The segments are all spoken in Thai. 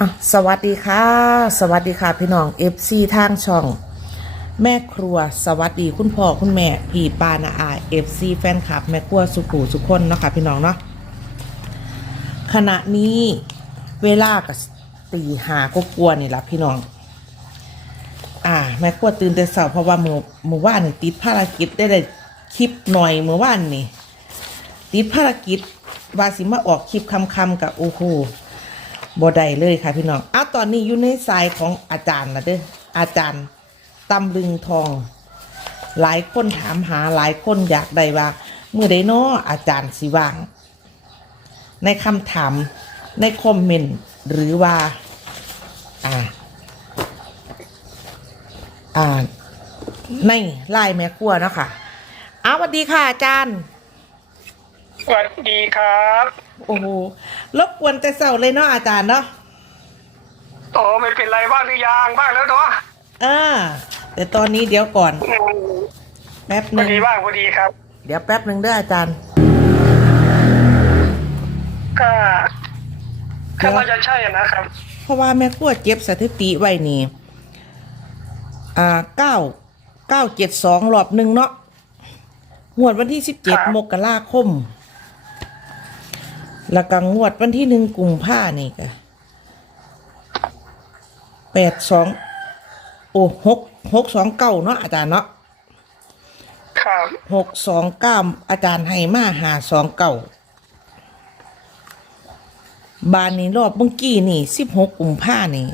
อะสวัสดีค่ะ สวัสดีค่ะพี่น้อง FC ทางช่อง แม่ครัวสวัสดีคุณพ่อคุณแม่พี่ปานาอา FC แฟนคลับ แม่ครัวสุขูสุขคนเนาะค่ะพี่น้องเนาะขณะนี้เวลากับตีหาก็กลัวนี่ละพี่น้อง อ่า แม่ครัวตื่นแต่เช้าเพราะว่าเมื่อเมื่อวานนี่ติดภารกิจได้ได้คลิปหน่อยเมื่อวานนี่ติดภารกิจว่าสิมาออกคลิปคำๆกับโอ้โห บ่ได้เลยค่ะพี่น้องอ้าวตอนนี้อยู่ในสายของอาจารย์นะเด้ออาจารย์ตำลึงทอง หลายคนถามหาหลายคนอยากได้ว่าเมื่อใดน้ออาจารย์สิว่าง ในคำถามในคอมเมนต์หรือว่า อ่า อ่า ในไลน์แม่ครัวเนาะค่ะอ้าวสวัสดีค่ะอาจารย์ สวัสดีครับ โอ้โหรบกวนแต่เสาเลยเนาะอาจารย์เนาะโอ้ไม่เป็นไรบ้างหรือยังบ้างแล้วเนาะอ่าแต่ตอนนี้เดี๋ยวก่อนอืมแป๊บหพอนึ่งดีบ้างพอดีครับ เดี๋ยวแป๊บหนึ่งเด้ออาจารย์ ก็เดี๋ก็ยวว่าจะใช่นะครับ เพราะว่าแม่ขั้วเก็บสถิติไว้นี่อ่าเก้าเก้าเจ็ดสองรอบหนึ่งเนาะงวดวันที่สิบเจ็ดครับ มกราคม แล้วก็งวดวันที่หนึ่งกุมภานี่ก็แปดสองโอ้หกหกสองเก้าเนาะอาจารย์เนาะครับหกสองเก้าอาจารย์ให้มาหาสองเก้าบานนี้รอบเมื่อกี้นี่สิบหกกุมภานี่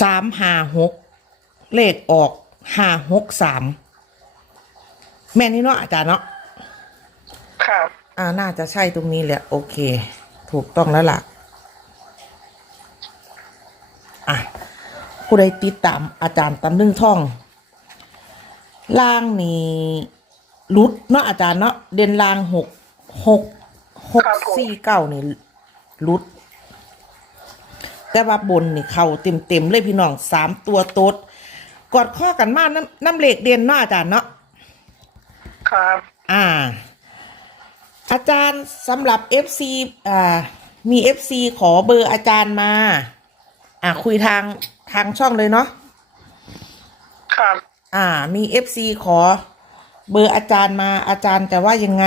สามห้าหกเลขออกห้าหกสามแม่นี่เนาะอาจารย์เนาะครับ อ่าน่าจะใช่ตรงนี้แหละ โอเค ถูกต้องแล้วล่ะ อะผู้ใดติดตามอาจารย์ตำลึงท่อง ล่างนี่ลุดเนาะอาจารย์เนาะเด่นล่างหกหกหกสี่เก้านี่ลุด แต่ว่าบนนี่เข่าเต็มเต็มๆเลยพี่น้องสามตัวโต๊ดกอดข้อกันมากน้ำน้ำเหล็กเด่นเนาะอาจารย์เนาะครับ อ่า อาจารย์สำหรับ FC อ่ามี FC ขอเบอร์อาจารย์มา อ่าคุยทางทางช่องเลยเนาะครับอ่า มี FC ขอเบอร์อาจารย์มาอาจารย์จะว่ายังไง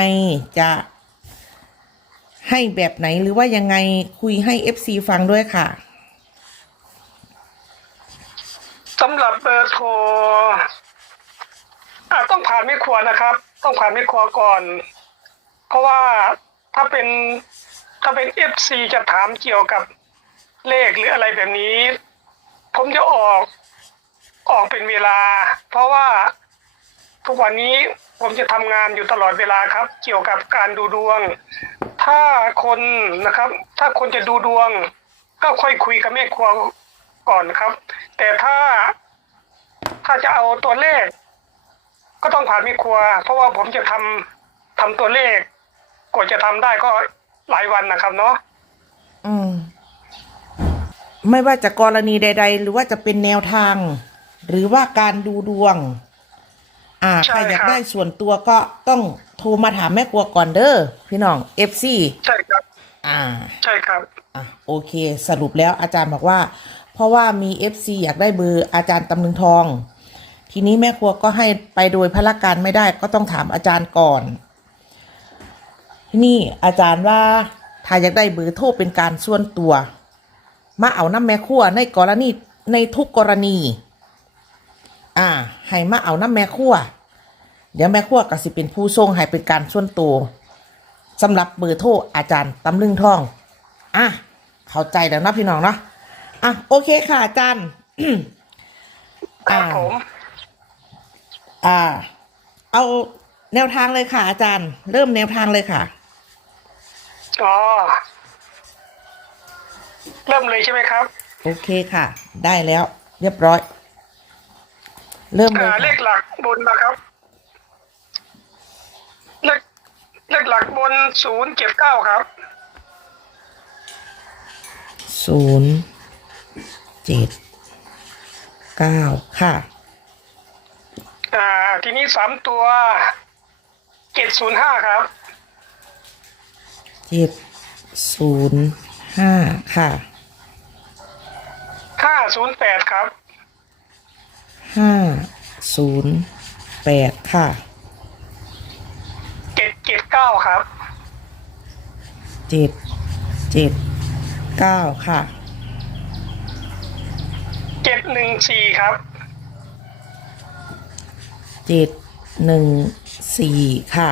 จะให้แบบไหนหรือว่ายังไงคุยให้ FC ฟังด้วยค่ะ สำหรับเบอร์โทรอ่าต้องผ่านไม่ครัวนะครับ ต้องผ่านไม่ครัวก่อนเพ ราะว่าถ้าเป็นถ้าเป็นเอฟซีจะถามเกี่ยวกับเลขหรืออะไรแบบนี้ ผมจะออกออกเป็นเวลา เพราะว่าทุกวันนี้ผมจะทำงานอยู่ตลอดเวลาครับ เกี่ยวกับการดูดวง ถ้าคนนะครับ ถ้าคนจะดูดวง ก็ค่อยคุยกับแม่ครัวก่อนครับ แต่ถ้าถ้าจะเอาตัวเลข ก็ต้องผ่านแม่ครัว เพราะว่าผมจะทำทำตัวเลข ว่าจะทำได้ก็หลายวันนะครับเนาะอืม ไม่ว่าจะกรณีใด ๆ หรือว่าจะเป็นแนวทาง หรือว่าการดูดวง อ่าใช่ใครอยากครับได้ส่วนตัวก็ต้องโทรมาถามแม่ครัวก่อนเด้อพี่น้อง FC ใช่ครับ อ่า ใช่ครับ อะโอเค สรุปแล้วอาจารย์บอกว่า เพราะว่ามี FC อยากได้เบอร์อาจารย์ตำลึงทอง ทีนี้แม่ครัวก็ให้ไปโดยพละการไม่ได้ก็ต้องถามอาจารย์ก่อน ที่นี่อาจารย์ว่าถ้าอยากได้เบอร์โทรเป็นการส่วนตัว มาเอาน้ำแม่ครัวในกรณีในทุกกรณี อ่า ให้มาเอาน้ำแม่ครัว เดี๋ยวแม่ครัวก็สิเป็นผู้ทรงให้เป็นการส่วนตัวสำหรับเบอร์โทรอาจารย์ตำลึงทอง อะ เข้าใจแล้วนะพี่น้องเนาะ อะ โอเคค่ะอาจารย์ครับอ่าผมอ่า เอาแนวทางเลยค่ะอาจารย์ เริ่มแนวทางเลยค่ะ อ๋อ เริ่มเลยใช่ไหมครับ โอเคค่ะ ได้แล้ว เรียบร้อย เริ่มเลยอ่าเลค่ะขหลักบนนะครับ เลขเลขหลักบนศูนย์เจ็ดเก้าครับ ศูนย์เจ็ดเก้าค่ะ อ่า ทีนี้สามตัวเจ็ดศูนย์ห้าครับ เจ็ดศูนย์หห้าค่ะห้าศูนย์แปดครับห้าศูนย์แปดค่ะเจ็ดเจ็ดเก้าครับเจ็ดเจ็ดเก้าค่ะเจ็ดหนึ่งสี่ครับเจ็ดหนึ่งสี่ค่ะ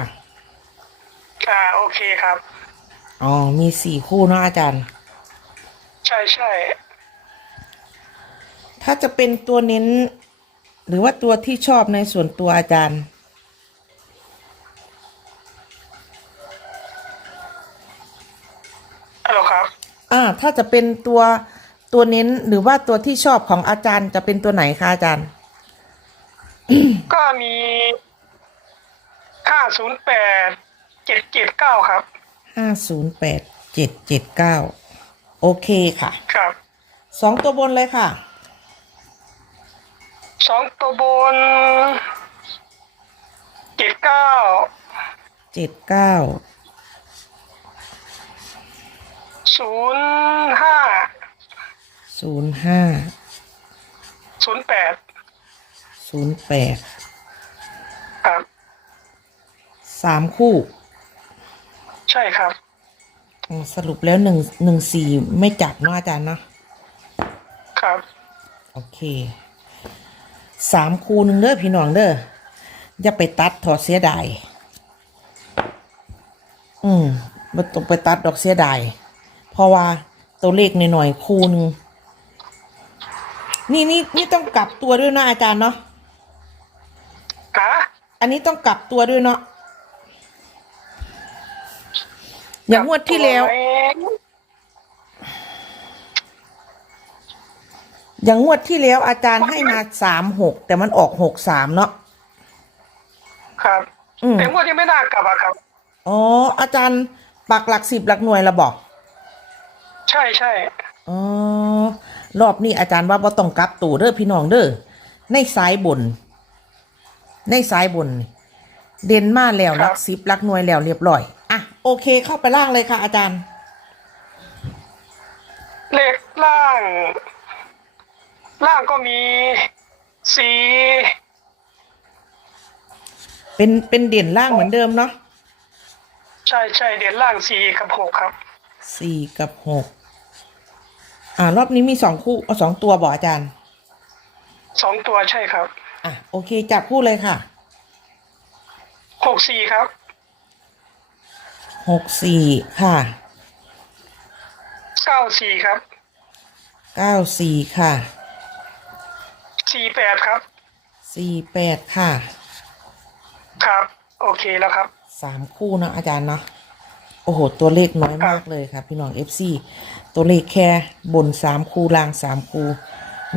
อ่าโอเคครับ อ๋อ มีสี่คู่เนาะอาจารย์ ใช่ใช่ ถ้าจะเป็นตัวเน้น หรือว่าตัวที่ชอบในส่วนตัวอาจารย์ ฮัลโหลครับ อ่า ถ้าจะเป็นตัวตัวเน้นหรือว่าตัวที่ชอบของอาจารย์จะเป็นตัวไหนคะอาจารย์ ก็มีห้าศูนย์แปดเจ็ดเจ็ดเก้าครับ ห้าศูนย์แปดเจ็ดเจ็ดเก้าโอเคค่ะครับสองตัวบนเลยค่ะ สองตัวบนเจ็ดเก้าเจ็ดเก้าศูนย์ห้าศูนย์ห้าศูนย์แปดศูนย์แปดครับสามคู่ ใช่ครับอืมสรุปแล้วหนึ่งหนึ่งสี่ไม่จับเนาะอาจารย์เนาะครับโอเคสามคูหนึ่งเด้อพี่น้องเด้ออย่าไปตัดถอดเสียดายอืมไม่ต้องไปตัดดอกเสียดายเพราะว่าตัวเลขในหน่อยๆคูหนึงนี่นี่นี่ต้องกลับตัวด้วยนะอาจารย์เนาะฮะอันนี้ต้องกลับตัวด้วยเนาะ อย่างงวดที่แล้วตัวไหนอย่างงวดที่แล้วอาจารย์ให้มาสามหกแต่มันออกหกสามเนาะ ครับอืม แต่งวดยังไม่น่ากลับอะครับ อ๋อ อาจารย์ปักหลักสิบหลักหน่วยละบอกใช่ใช่อ๋อ รอบนี้อาจารย์ว่าบ่ต้องกลับตู่เด้อพี่น้องเด้อ ในสายบน ในสายบนนี่เด่นมาแล้วหลักสิบหลักหน่วยแล้วเรียบร้อยอะ โอเคเข้าไปล่างเลยค่ะ อาจารย์ เลขล่าง ล่างก็มีสี่เป็นเป็นเด่นล่างเหมือนเดิมเนาะใช่ใช่เด่นล่างสี่กับหกครับสี่กับหกอ่ารอบนี้มีสองคู่เอาสองตัวบอกอาจารย์สองตัวใช่ครับ อะโอเคจับคู่เลยค่ะหกสี่ครับ หกสี่ค่ะเก้าสี่ครับเก้าสี่ค่ะสี่แปดครับสี่แปดค่ะ ครับ โอเคแล้วครับสามคู่เนอะอาจารย์เนาะโอ้โห ตัวเลขน้อยมากเลยครับพี่น้องเอฟซีตัวเลขแค่บนสามคู่ล่างสามคู่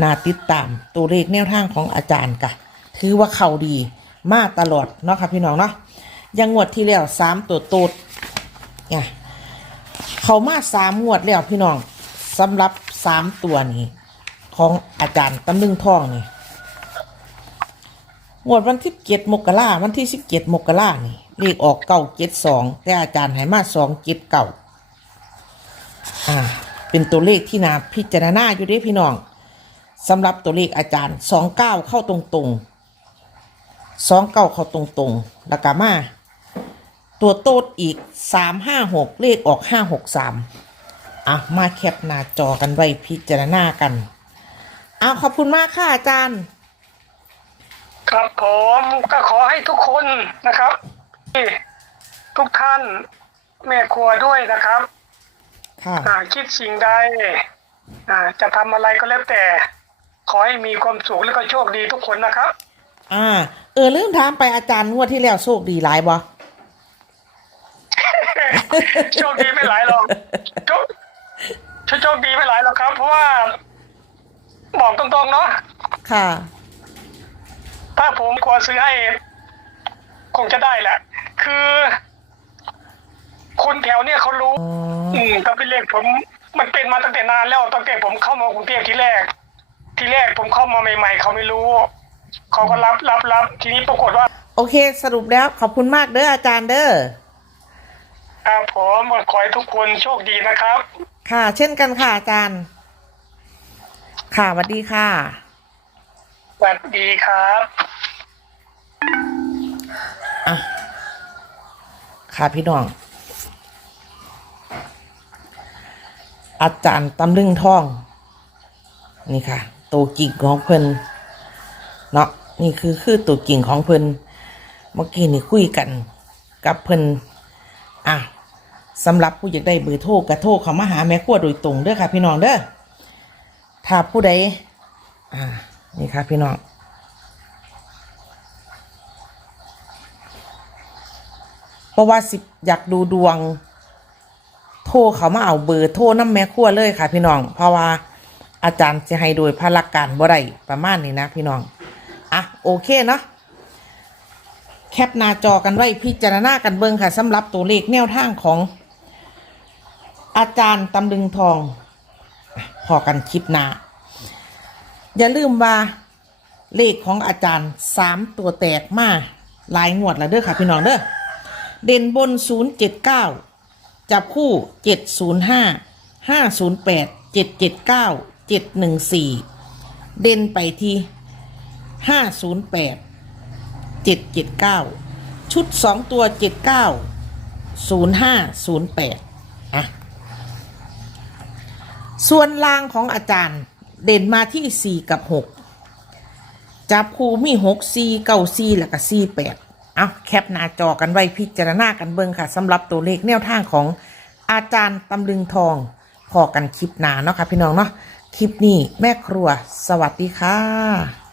นาติดตาม ตัวเลขแนวทางของอาจารย์กะ ถือว่าเขาดี มาตลอดเนาะครับพี่น้องเนาะอยังงวดที่แล้วสามตัวโตด เนี่ยเขามาสามงวดแล้วพี่น้องสำหรับสามตัวนี้ ของอาจารย์ตำลึงทองนี่งวดวันที่เจ็ดมกราวันที่สิบเจ็ดมกรานี่เลขออกเก้าเจ็ดสองแต่อาจารย์ให้มาสองเจ็ดเก้าอ่า เป็นตัวเลขที่นาพิจารณาอยู่ด้พี่น้องสำหรับตัวเลขอาจารย์สองเก้าเข้าตรงๆสองเก้าเข้าตรงๆแล้วก็มา ตัวโต๊ดอีกสามห้าหกเลขออกห้าหกสามอะ มาแคปหน้าจอกันไว้พิจารณากันอ้าวขอบคุณมากค่ะอาจารย์ ครับผมก็ขอให้ทุกคนนะครับที่ทุกท่านแม่ครัวด้วยนะครับค่ะอ่าคิดสิ่งใดอ่าจะทำอะไรก็แล้วแต่ ขอให้มีความสุขและก็โชคดีทุกคนนะครับ อ่า เออลืมถามไปอาจารย์งวดที่แล้วโชคดีหลายบ่ โชคดีไม่หลายหรอกโชคโชคดีไม่หลายหรอกครับ เพราะว่า บอกตรงๆเนาะค่ะ ถ้าผมกลัวซื้อให้ คงจะได้แหละ คือ คนแถวเนี่ยเขารู้อ๋ออืมก็เป็นเลขผม มันเป็นมาตั้งแต่นานแล้วตั้งแต่ผมเข้ามากรุงเทพที่แรก ที่แรกผมเข้ามาใหม่ ๆ เขาไม่รู้เขาก็รับรับรับทีนี้ปรากฏว่า โอเค สรุปแล้วขอบคุณมากเด้ออาจารย์เด้อ ครับผมขอให้ทุกคนโชคดีนะครับ ค่ะ เช่นกันค่ะอาจารย์ ค่ะสวัสดีค่ะ สวัสดีครับอะค่ะพี่น้อง อาจารย์ตำลึงทอง นี่ค่ะ ตัวกิ่งของเพิ่นเนาะนี่คือคือตัวกิ่งของเพิ่นเมื่อกี้นี่คุยกันกับเพิ่นอะ สำหรับผู้อยากได้เบอร์โทรกระโทรเขามาหาแม่ขั้วโดยตรงเด้อค่ะพี่น้องเด้อถ้าผู้ใดอ่านี่ค่ะพี่น้องเพราะว่าสิอยากดูดวง โทรเขามาเอาเบอร์โทรน้ำแม่ครัวเลยค่ะ พี่น้อง เพราะว่าอาจารย์จะให้โดยพลักการบ่ได้ประมาณนี้นะพี่น้อง อะโอเคเนาะแคปหน้าจอกันไว้พิจารณากันเบิ่งค่ะสำหรับตัวเลขแนวทางของ อาจารย์ตำลึงทองพอกันคลิปหน้า อย่าลืมว่าเลขของอาจารย์สามตัวแตกมาหลายงวดแล้วเด้อค่ะพี่น้องเด้อเด่นบนศูนย์เจ็ดเก้าจับคู่เจ็ดศูนย์ห้าห้าศูนย์แปดเจ็ดเจ็ดเก้าเจ็ดหนึ่งสี่เด่นไปที่ห้าศูนย์แปดเจ็ดเจ็ดเก้าชุดสองตัวเจ็ดเก้าศูนย์ห้าศูนย์แปดอะ ส่วนล่างของอาจารย์เด่นมาที่4กับ6จับคู่มี6 4 9 4แล้วก็4 8เอาแคปหน้าจอกันไว้พิจารณากันเบิ่งค่ะสำหรับตัวเลขแนวทางของอาจารย์ตำลึงทอง พอกันคลิปหน้าเนาะค่ะพี่น้องเนาะคลิปนี้แม่ครัว สวัสดีค่ะ